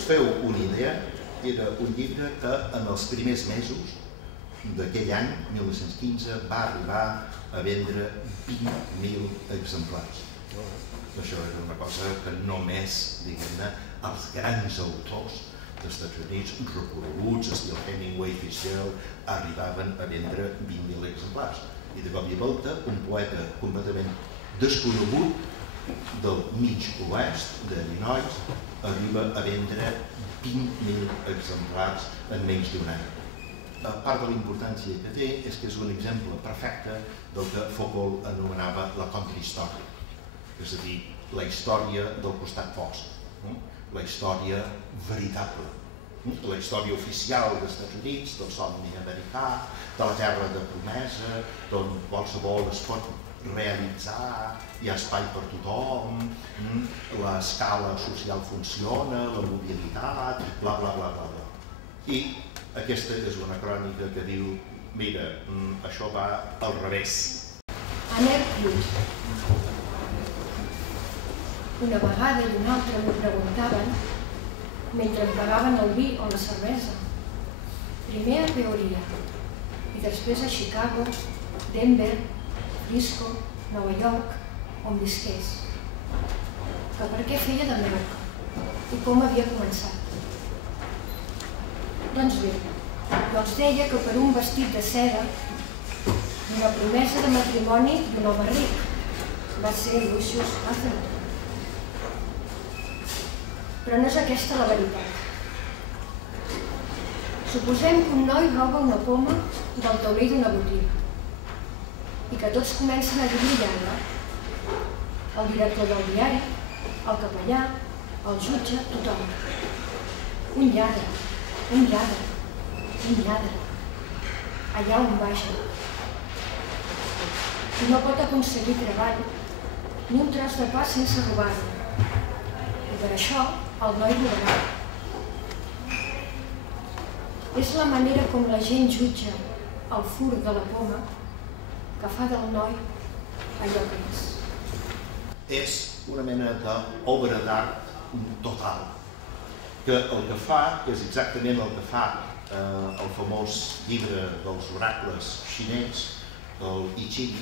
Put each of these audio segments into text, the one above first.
us feu una idea, era un llibre que en els primers mesos d'aquell any, 1915, va arribar a vendre 20.000 exemplars. Això era una cosa que només, diguem-ne, els grans autors dels Estats Units, reconeguts, estil Hemingway, Fitzgerald, arribaven a vendre 20.000 exemplars. I de cop i volta, un poeta completament desconegut del mig oest d'Illinois arriba a vendre 20.000 exemplars en menys d'un any. Part de la importància que té és que és un exemple perfecte del que Foucault anomenava la contrahistòria, és a dir, la història del costat fosc, la història veritable, la història oficial dels Estats Units, del somni americà, de la terra de promesa, d'on qualsevol es pot realitzar, hi ha espai per tothom, l'escala social funciona, la mobilitat, bla bla bla bla. I aquesta és una crònica que diu, mira, això va al revés. Anner Clut. Una vegada i una altra m'ho preguntaven mentre em pagaven el vi o la cervesa. Primer a Peoria i després a Chicago, Denver, Frisco, Nova York, on visqués. Que per què feia de Meroca i com havia començat. Doncs bé, jo els deia que per un vestit de seda, una promesa de matrimoni d'un home ric, va ser Lucius Atherton. Però no és aquesta la veritat. Suposem que un noi roba una poma del tauler d'una botiga i que tots comencen a dir-li lladre. El director del diari, el capellà, el jutge, tothom. Un lladre, un lladre, un lladre. Allà on vagi. I no pot aconseguir treball ni un tros de pa sense robar-lo. I per això el noi robarà. És la manera com la gent jutja el fur de la poma que fa del noi allò que és. És una mena d'obra d'art total, que el que fa és exactament el que fa el famós llibre dels oracles xinès, el I Ching,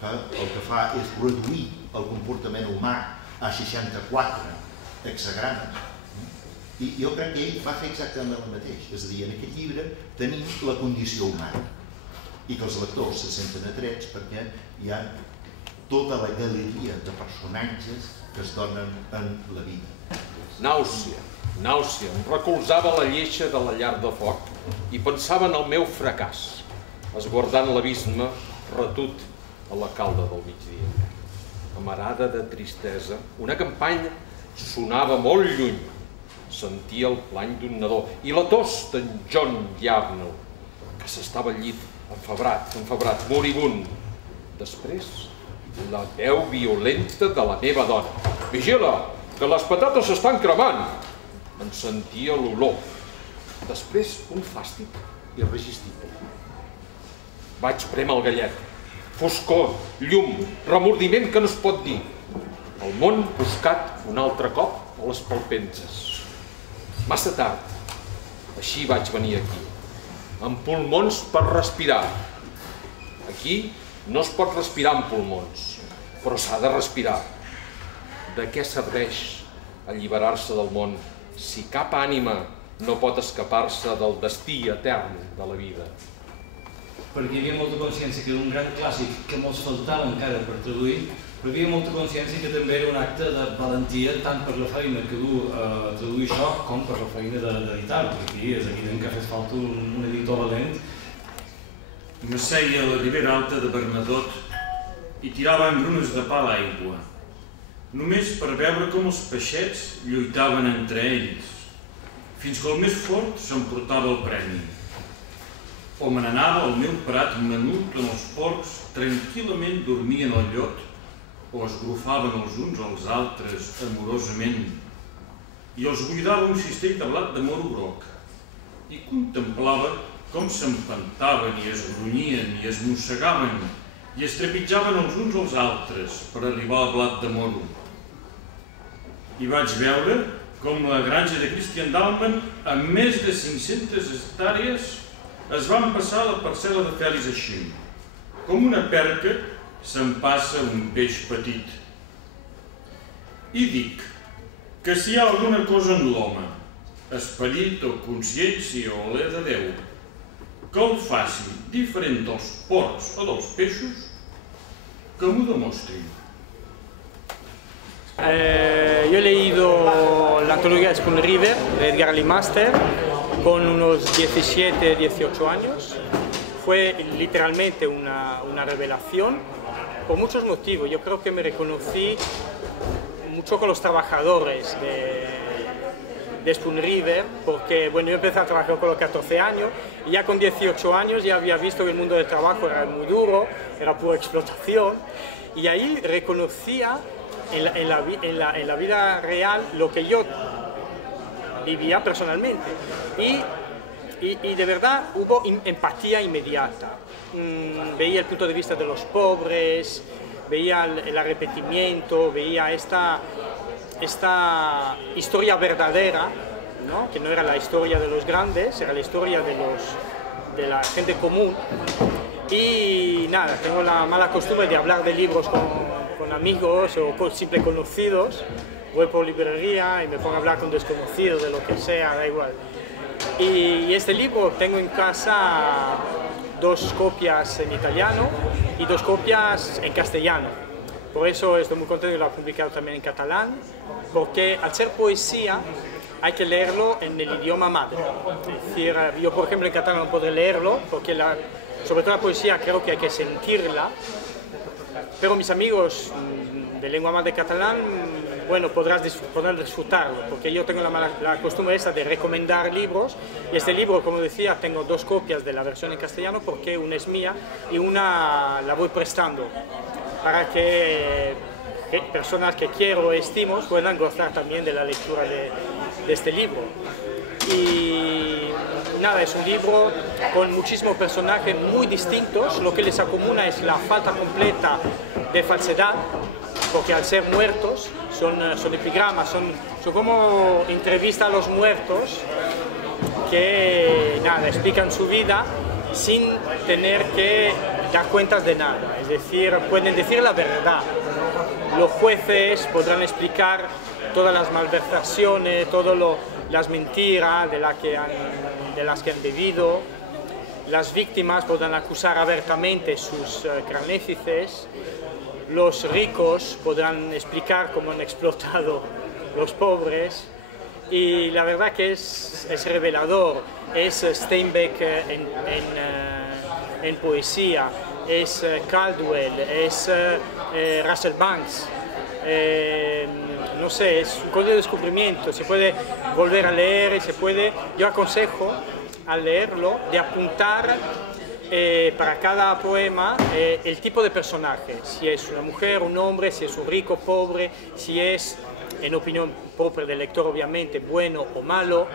que el que fa és reduir el comportament humà a 64 hexagrames. I jo crec que ell va fer exactament el mateix, és a dir, en aquest llibre tenim la condició humana i que els lectors se senten atrets perquè hi ha tota la galeria de personatges que es donen en la vida. Nàusea, nàusea, em recolzava la lleixa de la llar de foc i pensava en el meu fracàs, esguardant l'abisme retut a la calda del migdia. Amarada de tristesa, una campanya sonava molt lluny. Sentia el plany d'un nadó i la tos d'en John Yarnell, que s'estava al llit, enfebrat, moribund. Després, la veu violenta de la meva dona. Vigila, que les patates s'estan cremant. En sentia l'olor. Després, un fàstic irresistible. Vaig prémer el gallet. Foscor, llum, remordiment que no es pot dir. El món buscat un altre cop a les palpenses. Massa tard. Així vaig venir aquí. Amb pulmons per respirar. Aquí no es pot respirar amb pulmons, però s'ha de respirar. De què serveix alliberar-se del món si cap ànima no pot escapar-se del destí etern de la vida? Perquè hi havia molta consciència que era un gran clàssic que molts faltava encara per traduir, però hi havia molta consciència que també era un acte de valentia tant per la feina que du a traduir això com per la feina d'editar-ho. Aquí és evident que ha fet falta un editor valent. M'asseia a la ribera alta de Bernadotte i tirava engrunes de pa a l'aigua, només per veure com els peixets lluitaven entre ells, fins que el més fort s'emportava el premi. O me n'anava al meu prat menut on els porcs tranquil·lament dormien al llot o es grufaven els uns als altres amorosament i els buidava un cistell de blat de moro groc i contemplava com s'empantaven i es grunyien i es mossegaven i es trepitjaven els uns als altres per arribar al blat de moro. I vaig veure com la granja de Christian Dalman, amb més de 500 hectàrees, es van passar la parcel·la de Fèlix així, com una perca se'n passa un peix petit. I dic que si hi ha alguna cosa en l'home, esperit o consciència o l'he de Déu, que el faci diferent dels porcs o dels peixos, que m'ho demostrin. Yo he leído la antología de Spoon River de Edgar Lee Master con unos 17, 18 años. Fue literalmente una revelación por muchos motivos. Yo creo que me reconocí mucho con los trabajadores de Spoon River, porque bueno, yo empecé a trabajar con los 14 años y ya con 18 años ya había visto que el mundo del trabajo era muy duro, era pura explotación, y ahí reconocía en la vida real lo que yo vivía personalmente. Y de verdad hubo empatía inmediata. Veía el punto de vista de los pobres, veía el arrepentimiento, veía esta historia verdadera, ¿no? Que no era la historia de los grandes, era la historia de la gente común. Y nada, tengo la mala costumbre de hablar de libros con amigos o con simples conocidos. Voy por librería y me pongo a hablar con desconocidos de lo que sea, da igual. Y este libro tengo en casa 2 copias en italiano y 2 copias en castellano. Por eso estoy muy contento de que lo ha publicado también en catalán, porque al ser poesía hay que leerlo en el idioma madre. Es decir, yo por ejemplo en catalán no podré leerlo, porque sobre todo la poesía creo que hay que sentirla, pero mis amigos de lengua madre catalán, bueno, podrán disfrutarlo, porque yo tengo la costumbre esa de recomendar libros, y este libro, como decía, tengo 2 copias de la versión en castellano, porque una es mía y una la voy prestando, para que personas que quiero o estimo puedan gozar también de la lectura de este libro. Y nada, es un libro con muchísimos personajes muy distintos. Lo que les acomuna es la falta completa de falsedad, porque al ser muertos son epigramas, son como entrevistas a los muertos que nada, explican su vida sin tener que dar cuentas de nada, es decir, pueden decir la verdad. Los jueces podrán explicar todas las malversaciones, todas las mentiras de las que han vivido. Las víctimas podrán acusar abiertamente sus carnéfices. Los ricos podrán explicar cómo han explotado los pobres. Y la verdad que es revelador. Es Steinbeck en poesía, es Caldwell, es Russell Banks. No sé, es un código de descubrimiento, se puede volver a leer y yo aconsejo al leerlo de apuntar para cada poema el tipo de personaje, si es una mujer, un hombre, si es un rico, pobre, si es, en opinión propia del lector obviamente, bueno o malo,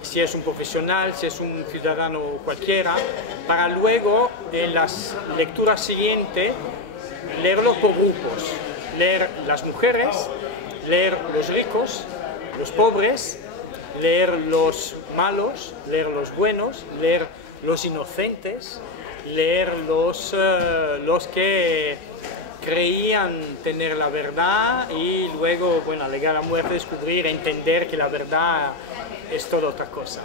si es un profesional, si es un ciudadano cualquiera, para luego en las lecturas siguientes leerlo por grupos, leer las mujeres, leer los ricos, los pobres, leer los malos, leer los buenos, leer los inocentes, leer los que creían tener la verdad y luego, bueno, al llegar a la muerte descubrir, entender que la verdad es toda otra cosa.